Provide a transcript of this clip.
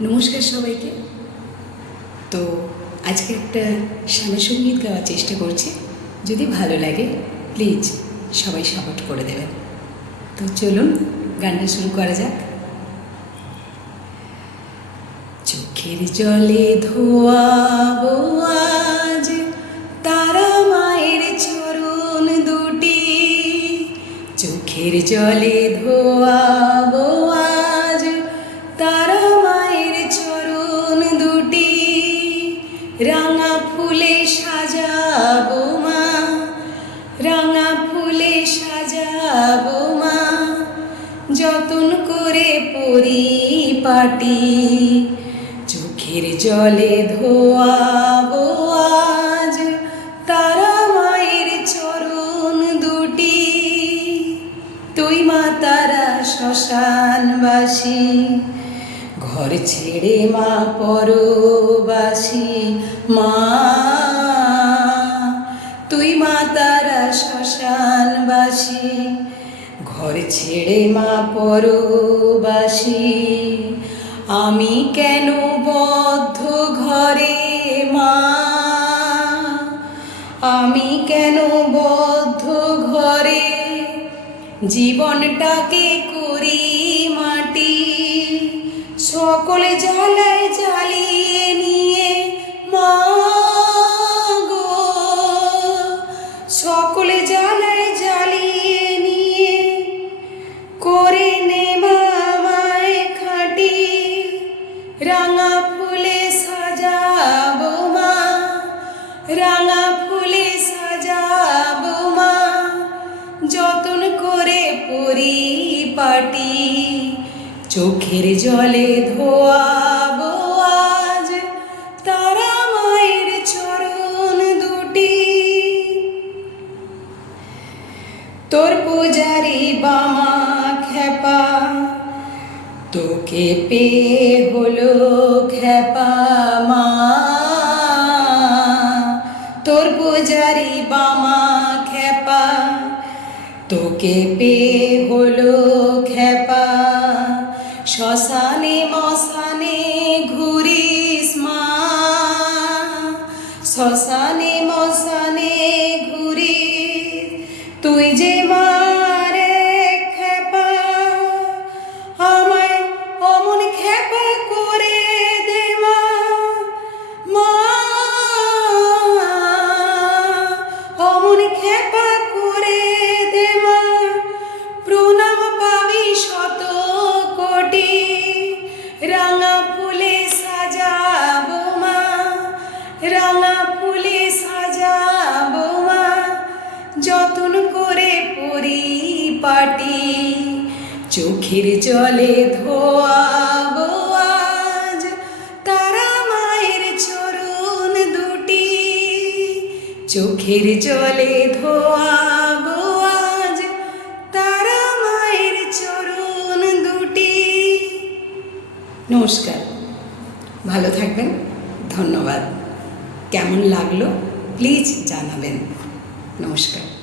নমস্কার সবাইকে। তো আজকে একটা শ্যামাসঙ্গীত গাওয়ার চেষ্টা করছি। যদি ভালো লাগে প্লিজ সবাই সাপোর্ট করে দেবেন। তো চলুন, গানটা শুরু করা যাক। চোখের জলে ধোয়াবো আজ, তারা মায়ের চরণ দুটি। চোখের জলে ধোয়াবো রাঙা ফুলে সাজাবো মা, রাঙা ফুলে সাজাবো মা, যতন করে পরিপাটি, চোখের জলে ধোয়াবো আজ, তারা মায়ের চরণ দুটি। তুই মা তারা শ্মশানবাসী ঘর ছেড়ে মা পরবাসী, মা। তুই মা তারা শ্মশানবাসী, ঘর ছেড়ে মা পরবাসী। আমি কেন বদ্ধ ঘরে মা? আমি কেন বদ্ধ ঘরে? জীবনটাকে করি সকলে জ্বালায় চোখের জলে ধোয়াবো আজ। তারা মায়ের চরণ দুটি। তোর পূজারি বামা খেপা তোকে পেয়ে হলো খেপা মা। তোর পূজারি বামা খেপা তোকে পেয়ে হলো খেপা শ্মশানে মশানে রাঙা ফুলে সাজাবো মা, রাঙা ফুলে সাজাবো মা, যতন করে পরিপাটি, চোখের জলে ধোয়াবো আজ, তারা মায়ের চরণ দুটি, চোখের জলে ধোয়াবো নমস্কার। ভালো থাকবেন। ধন্যবাদ। কেমন লাগল? প্লিজ জানাবেন। নমস্কার।